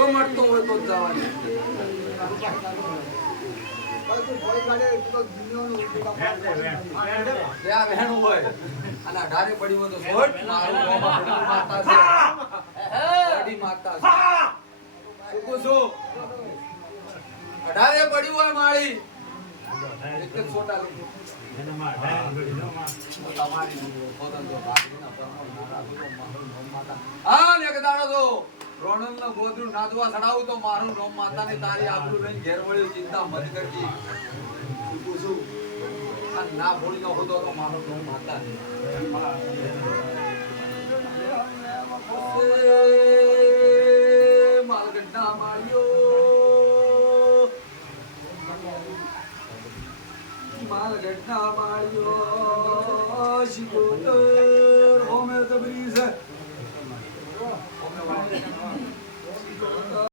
જો મળતું હોય તો જવાની. અઢારે પડી હોય માળી. તમારી પોતાનો ભાગીના પ્રમાણ નાના બધો મારું નામ માતા. હા ને એક દાડો તો ગોદરું નાદવા ચડાવું તો મારું રોમ માતાની તારી આબરૂ લઈને ઘેર વળ્યું, ચિંતા મત કરતી. કહું આ ના ભૂલી નો તો મારું નામ માતા માલગઢના માળ્યો માલગઢના માળ્યો શિકોતર.